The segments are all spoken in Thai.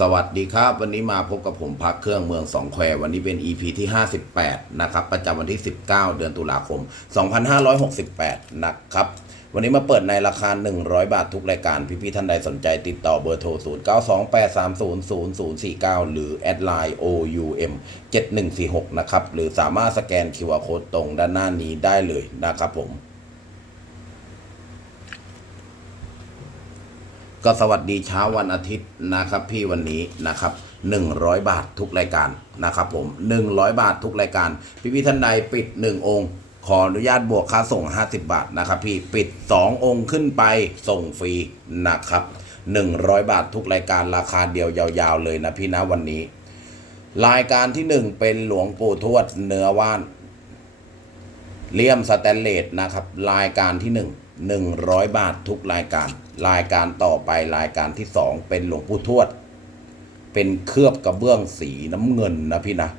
สวัสดีครับ วันนี้มาพบกับผมพักเครื่องเมืองสองแคววันนี้เป็น EP ที่ 58 นะครับ ประจำวันที่ 19 เดือนตุลาคม 2568 นะครับ วันนี้มาเปิดในราคา 100 บาททุกรายการ พี่ๆท่านใดสนใจติดต่อเบอร์โทร 0928300049 หรือแอดไลน์ OUM 7146 นะครับ หรือสามารถสแกน QR Code ตรงด้านหน้านี้ได้เลยนะครับผม ก็สวัสดีเช้าวันอาทิตย์นะครับพี่วันนี้นะครับ100 บาททุกรายการนะครับผม 100 บาททุกรายการ พี่พี่ท่านใดปิด 1 องค์ ขออนุญาตบวกค่าส่ง 50 บาทนะครับพี่ปิด 2 องค์ขึ้นไปส่งฟรีนะครับ100 บาททุกรายการราคาเดียวยาวๆ เลยนะพี่นะวันนี้ รายการที่ 1 เป็นหลวงปู่ทวดเนื้อว่านเลี่ยมสแตนเลสนะครับ รายการที่ 1 100 บาททุกรายการ รายการต่อไปรายการที่ 2 เป็นหลวงปู่ทวด เป็นเคลือบกระเบื้องสีน้ำเงินนะพี่นะ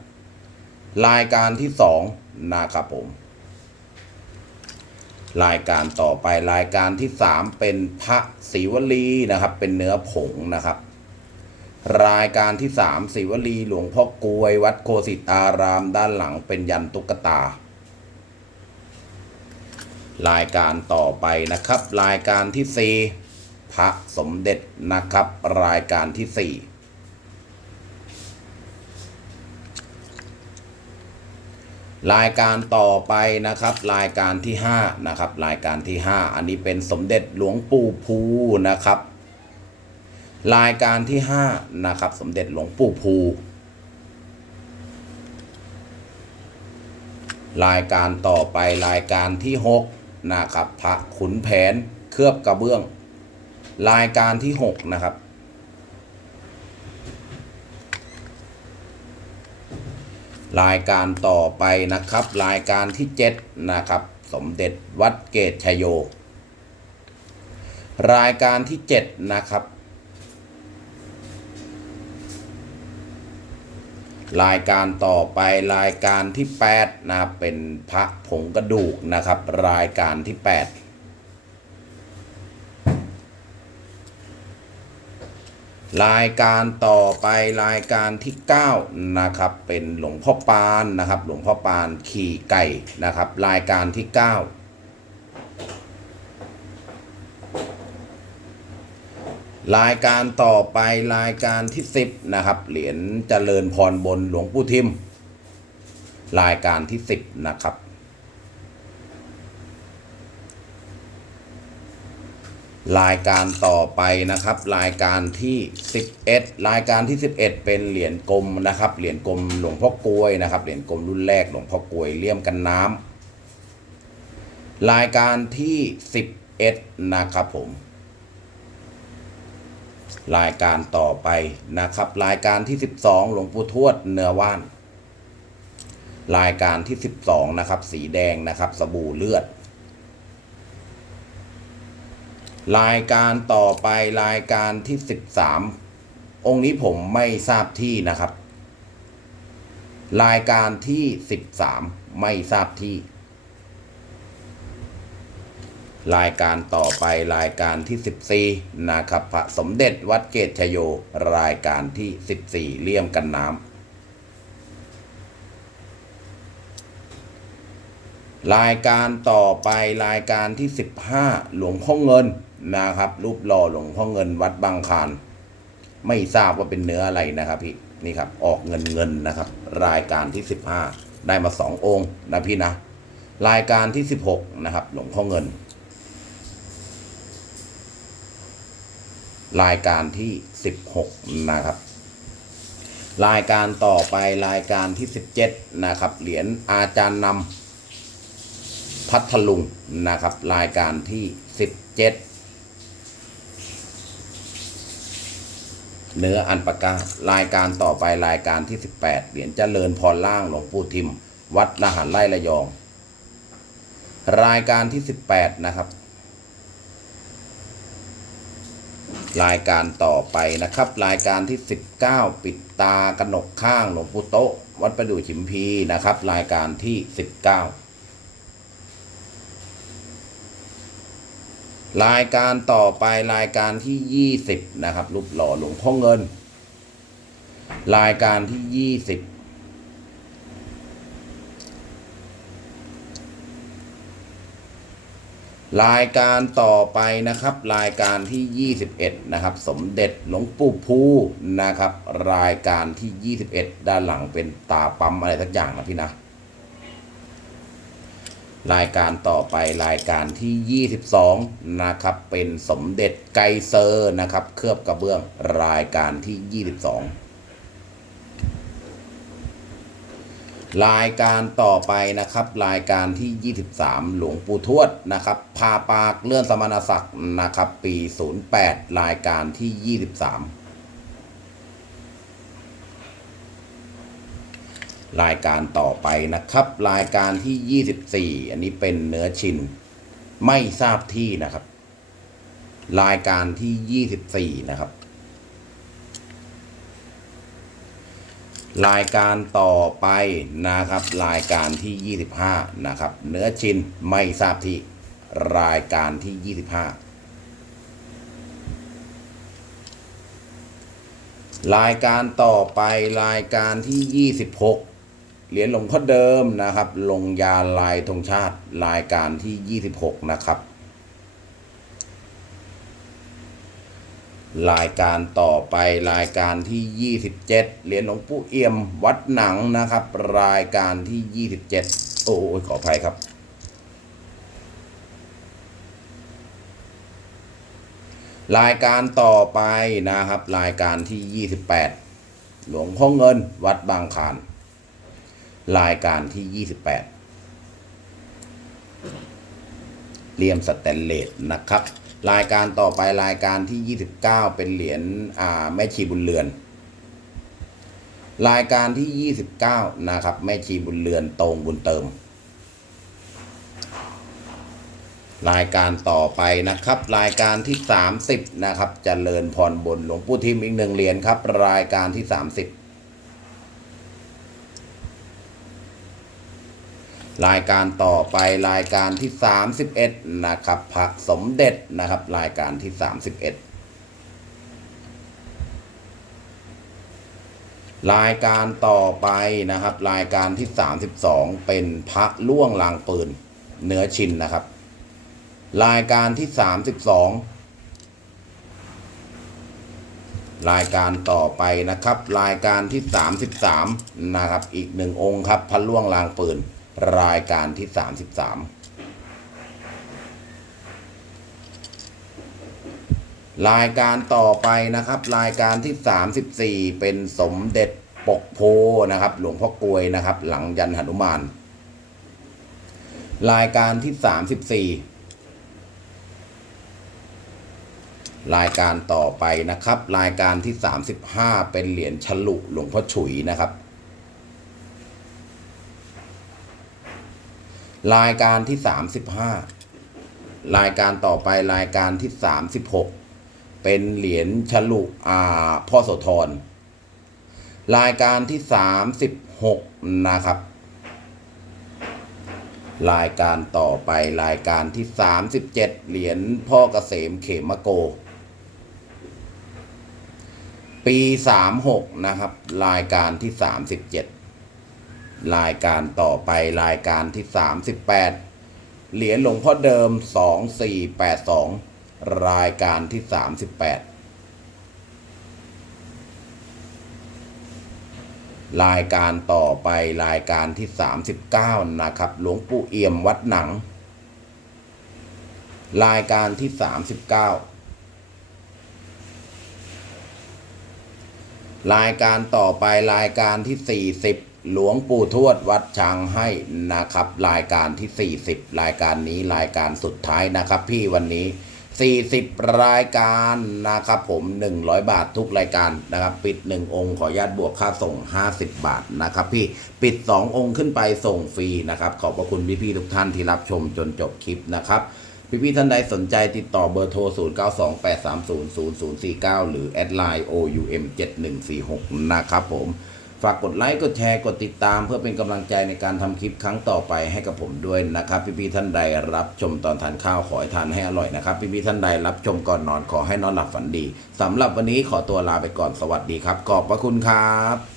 รายการที่ 2 นะครับผม รายการต่อไปรายการที่ 3 เป็นพระศิวลีนะครับ เป็นเนื้อผงนะครับ รายการที่ 3ศิวลีหลวงพ่อกลวยวัดโคสิตารามด้านหลังเป็นยันตุกตา รายการต่อไปนะครับ รายการที่ 4 พระสมเด็จนะครับ รายการที่ 4รายการต่อไปนะครับ รายการที่5นะครับรายการที่ 5 อันนี้เป็นสมเด็จหลวงปู่ภูนะครับ รายการที่5นะครับสมเด็จหลวงปู่ภูรายการต่อไปรายการที่ 6 นะครับพระขุนแผนเคลือบกระเบื้อง รายการที่ 6 นะครับ รายการต่อไปนะครับ รายการที่ 7 นะครับ สมเด็จวัดเกตชยโย รายการที่ 7 นะครับ รายการต่อไปรายการที่8นะครับเป็นพระผงกระดูกนะครับ รายการที่ 8รายการต่อไปรายการที่9นะครับเป็นหลวงพ่อปานนะครับ หลวงพ่อปานขี่ไก่นะครับ รายการที่ 9 รายการต่อไปรายการที่10นะครับ เหรียญเจริญพรบนหลวงปู่ทิม รายการที่10นะครับ รายการต่อไปนะครับ รายการที่11รายการที่11เป็นเหรียญกลมนะครับ เหรียญกลมหลวงพ่อกลวยนะครับ เหรียญกลมรุ่นแรกหลวงพ่อกลวยเลี่ยมกันน้ำรายการที่11นะครับผม รายการต่อไปนะครับ รายการที่ 12 หลวงปู่ทวดเนื้อว่าน รายการที่ 12 นะครับ สีแดงนะครับ สบู่เลือด รายการต่อไปรายการที่ 13 องค์นี้ผมไม่ทราบที่นะครับ รายการที่ 13 ไม่ทราบที่ รายการต่อไปรายการที่ 14 นะครับพระสมเด็จวัดเกตชโย รายการที่ 14 เลี่ยมกันน้ำรายการต่อไปรายการที่ 15 หลวงพ่อเงินนะครับ รูปหล่อหลวงพ่อเงินวัดบางคารไม่ทราบว่าเป็นเนื้ออะไรนะครับพี่นี่ครับออกเงินเงินนะครับ รายการที่ 15 ได้มาสององค์นะพี่นะ รายการที่ 16 นะครับ หลวงพ่อเงิน รายการที่ 16 นะครับ รายการต่อไปรายการที่ 17 นะครับ เหรียญอาจารย์นำพัทลุงนะครับ รายการที่ 17 เนื้ออันปาการายการต่อไปรายการที่ 18 เหรียญเจริญพรล่างหลวงปู่ทิม วัดละหันไร่ระยอง รายการที่ 18 นะครับ รายการต่อไปนะครับ รายการที่ 19 ปิดตากระหนกข้างหลวงปู่โตะวัดประดู่ชิมพีนะครับ รายการที่ 19 รายการต่อไปรายการที่ 20 นะครับรูปหล่อหลวงพ่อเงิน รายการที่ 20 รายการต่อไปนะครับ รายการที่ 21 นะครับ สมเด็จหลวงปู่ภูนะครับ รายการที่ 21 ด้านหลังเป็นตาปั๊มอะไรสักอย่างนะพี่นะ รายการต่อไปรายการที่ 22 นะครับ เป็นสมเด็จไกเซอร์นะครับ เคลือบกระเบื้องรายการที่ 22 รายการต่อไปนะครับ รายการที่ 23 หลวงปู่ทวดนะครับพาปากเลื่อนสมณศักดิ์นะครับ ปี 08 รายการที่ 23 รายการต่อไปนะครับ รายการที่ 24 อันนี้เป็นเนื้อชินไม่ทราบที่นะครับ รายการที่ 24 นะครับ รายการต่อไปนะครับ รายการที่ 25 นะครับ เนื้อชินไม่ทราบที่รายการที่ 25 รายการต่อไปรายการที่ 26 เหรียญหลวงพ่อเดิมนะครับ ลงยาลายธงชาติรายการที่ 26 นะครับ รายการต่อไปรายการที่ 27 เหรียญหลวงปู่เอี่ยมวัดหนังนะครับ รายการที่ 27 โอ้ยขออภัยครับ รายการต่อไปนะครับ รายการที่ 28 หลวงพ่อเงินวัดบางขานรายการที่ 28เหลี่ยมสแตนเลสนะครับ รายการต่อไปรายการที่ 29 เป็นเหรียญแม่ชีบุญเรือน รายการที่ 29 นะครับ แม่ชีบุญเรือนตรงบุญเติม รายการต่อไปนะครับ รายการที่ 30 นะครับเจริญพรบนหลวงปู่ทิมอีกหนึ่งเหรียญครับ รายการที่ 30 รายการต่อไปรายการที่ 31 นะครับ พระสมเด็จนะครับ รายการที่ 31 รายการต่อไปนะครับ รายการที่ 32 เป็นพระล่วงลางปืนเนื้อชินนะครับ รายการที่ 32 รายการต่อไปนะครับ รายการที่ 33 นะครับ อีกหนึ่งองค์ครับพระล่วงลางปืน รายการที่ 33 รายการต่อไปนะครับ รายการที่ 34 เป็นสมเด็จปกโพนะครับ หลวงพ่อกลวยนะครับ หลังยันหนุมาน รายการที่ 34รายการต่อไปนะครับ รายการที่ 35 เป็นเหรียญฉลุหลวงพ่อฉุยนะครับ รายการที่ 35 รายการต่อไปรายการที่ 36 เป็นเหรียญฉลุอ่าพ่อโสธรรายการที่ 36 นะครับ รายการต่อไปรายการที่ 37 เหรียญพ่อเกษมเขมโก ปี 36 นะครับ รายการที่ 37 รายการต่อไปรายการที่ 38 เหรียญหลวงพ่อเดิม 2482 รายการที่ 38 รายการต่อไปรายการที่ 39 นะครับ หลวงปู่เอี่ยมวัดหนัง รายการที่ 39รายการต่อไปรายการที่ 40 หลวงปู่ทวดวัดช้างให้นะครับ รายการที่ 40 รายการนี้รายการสุดท้ายนะครับ พี่วันนี้ 40 รายการนะครับ ผม 100 บาททุกรายการนะครับ ปิด 1 องค์ขออนุญาตบวกค่าส่ง 50 บาทนะครับ พี่ปิด 2 องค์ขึ้นไปส่งฟรีนะครับ ขอบพระคุณพี่ๆทุกท่านที่รับชมจนจบคลิปนะครับพี่ๆท่านใดสนใจติดต่อเบอร์โทร 0928300049 หรือแอดไลน์ OUM7146 นะครับผม ฝากกดไลค์ กดแชร์ กดติดตาม เพื่อเป็นกำลังใจในการทำคลิปครั้งต่อไปให้กับผมด้วยนะครับ พี่ๆท่านใดรับชมตอนทานข้าวขอให้ทานให้อร่อยนะครับ พี่ๆท่านใดรับชมก่อนนอนขอให้นอนหลับฝันดีสำหรับวันนี้ขอตัวลาไปก่อนสวัสดีครับ ขอบพระคุณครับ